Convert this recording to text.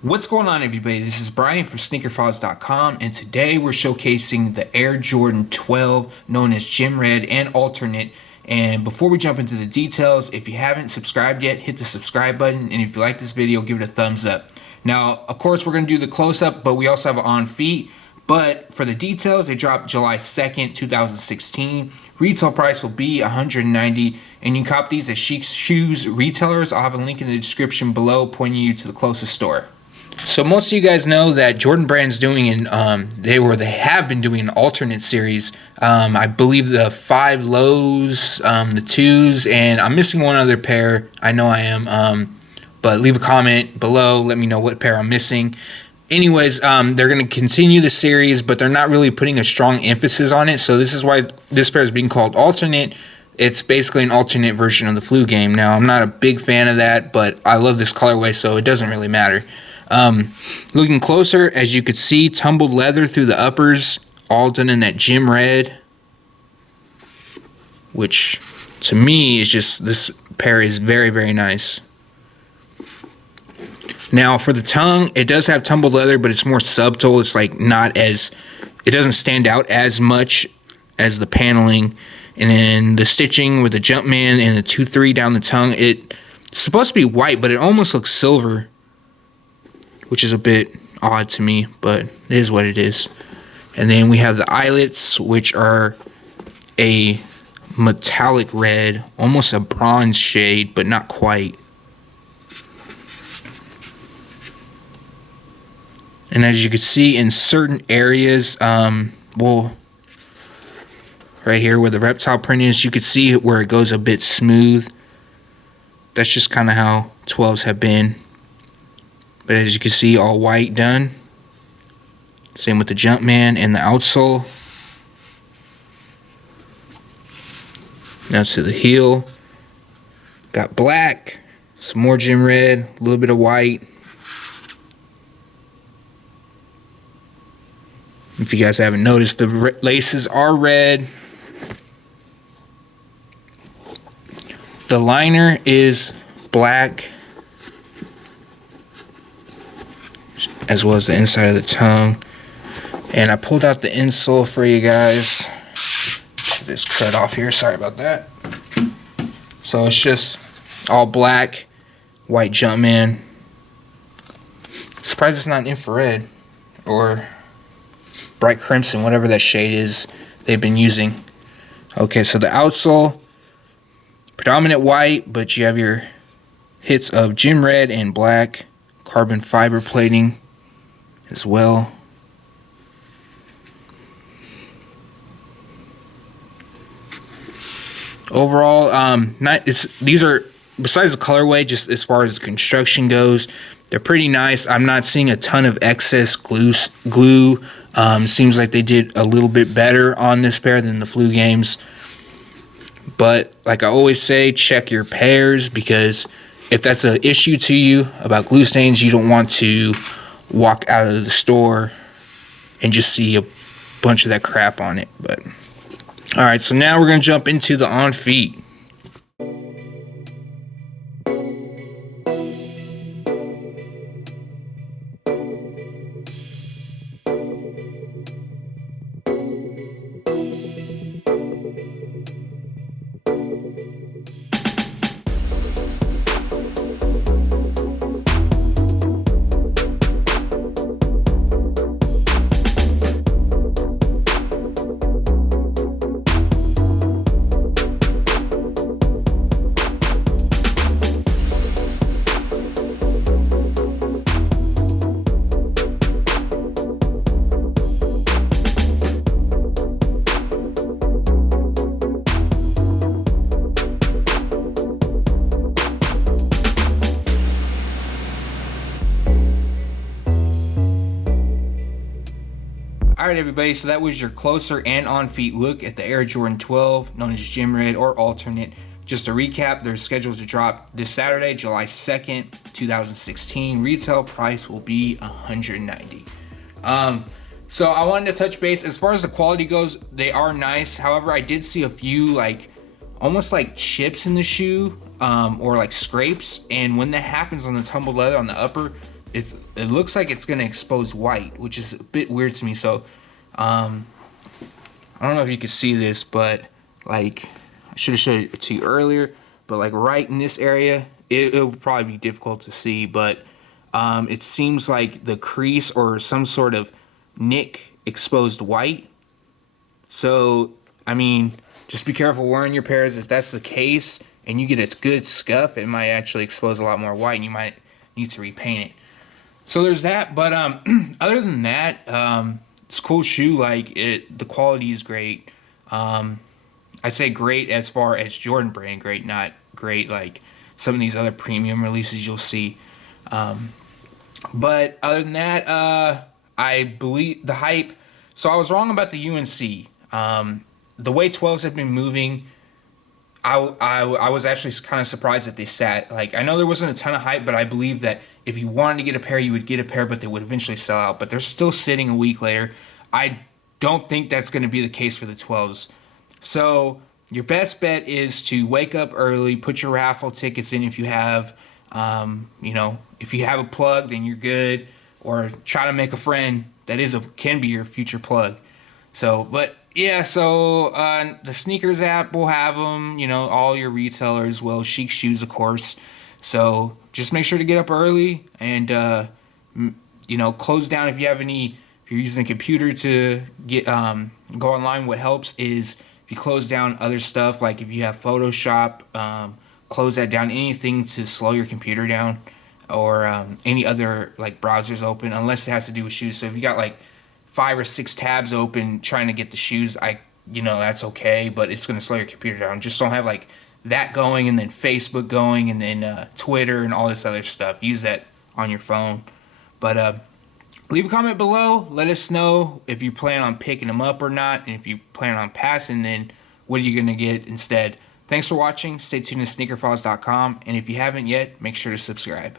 What's going on, everybody? This is Brian from SneakerFiles.com, and today we're showcasing the Air Jordan 12, known as Gym Red and Alternate. And before we jump into the details, if you haven't subscribed yet, hit the subscribe button, and if you like this video, give it a thumbs up. Now, of course, we're going to do the close-up, but we also have it on feet. But for the details, they dropped July 2nd, 2016. Retail price will be $190, and you can cop these at Chic Shoes retailers. I'll have a link in the description below pointing you to the closest store. So most of you guys know that Jordan Brand's doing they have been doing an alternate series. I believe the 5 lows, the 2s, and I'm missing one other pair. I know I am. But leave a comment below. Let me know what pair I'm missing. Anyways, they're going to continue the series, but they're not really putting a strong emphasis on it. So this is why this pair is being called alternate. It's basically an alternate version of the flu game. Now, I'm not a big fan of that, but I love this colorway, so it doesn't really matter. Looking closer, as you could see, tumbled leather through the uppers, all done in that gym red, which to me is just, this pair is very, very nice. Now for the tongue, it does have tumbled leather, but it's more subtle. It's like it doesn't stand out as much as the paneling. And then the stitching with the Jumpman and the 2-3 down the tongue, it's supposed to be white, but it almost looks silver, which is a bit odd to me, but it is what it is. And then we have the eyelets, which are a metallic red, almost a bronze shade, but not quite. And as you can see, in certain areas, right here where the reptile print is, you can see where it goes a bit smooth. That's just kind of how 12s have been. But as you can see, all white done. Same with the Jumpman and the outsole. Now to the heel. Got black, some more gym red, a little bit of white. If you guys haven't noticed, the laces are red. The liner is black, as well as the inside of the tongue. And I pulled out the insole for you guys. This cut off here, sorry about that. So it's just all black, white Jumpman. Surprised it's not infrared or bright crimson, whatever that shade is they've been using. Okay, so the outsole, predominant white, but you have your hits of gym red and black, carbon fiber plating as well. Overall, these are, besides the colorway, just as far as construction goes, they're pretty nice. I'm not seeing a ton of excess glue. Seems like they did a little bit better on this pair than the flu games. But like I always say, check your pairs, because if that's an issue to you about glue stains, you don't want to walk out of the store and just see a bunch of that crap on it. But all right, so now we're going to jump into the on feet. Alright everybody, so that was your closer and on feet look at the Air Jordan 12, known as Gym Red or Alternate. Just to recap, they're scheduled to drop this Saturday, July 2nd, 2016. Retail price will be $190. So I wanted to touch base. As far as the quality goes, they are nice. However, I did see a few like almost like chips in the shoe, or like scrapes. And when that happens on the tumbled leather on the upper, it looks like it's gonna expose white, which is a bit weird to me. So I don't know if you can see this, but like I should have showed it to you earlier. But like right in this area, it'll probably be difficult to see, but it seems like the crease or some sort of nick exposed white. So I mean, just be careful wearing your pairs. If that's the case and you get a good scuff, it might actually expose a lot more white, and you might need to repaint it. So there's that. But other than that, it's a cool shoe. Like the quality is great. I'd say great as far as Jordan brand great, not great like some of these other premium releases you'll see. But other than that, I believe the hype. So I was wrong about the UNC. The way 12s have been moving, I was actually kind of surprised that they sat. Like, I know there wasn't a ton of hype, but I believe that if you wanted to get a pair, you would get a pair, but they would eventually sell out. But they're still sitting a week later. I don't think that's going to be the case for the 12s. So your best bet is to wake up early, put your raffle tickets in if you have, if you have a plug, then you're good. Or try to make a friend that can be your future plug. So, but yeah, so the sneakers app will have them, all your retailers will, Chic Shoes, of course. So just make sure to get up early and, close down if you're using a computer to get go online. What helps is if you close down other stuff, like if you have Photoshop, close that down, anything to slow your computer down, or any other like browsers open, unless it has to do with shoes. So if you got like 5 or 6 tabs open trying to get the shoes, that's okay, but it's going to slow your computer down. Just don't have like that going and then Facebook going and then Twitter and all this other stuff. Use that on your phone. But leave a comment below. Let us know if you plan on picking them up or not, and if you plan on passing, then what are you going to get instead. Thanks for watching. Stay tuned to SneakerFiles.com, and if you haven't yet, make sure to subscribe.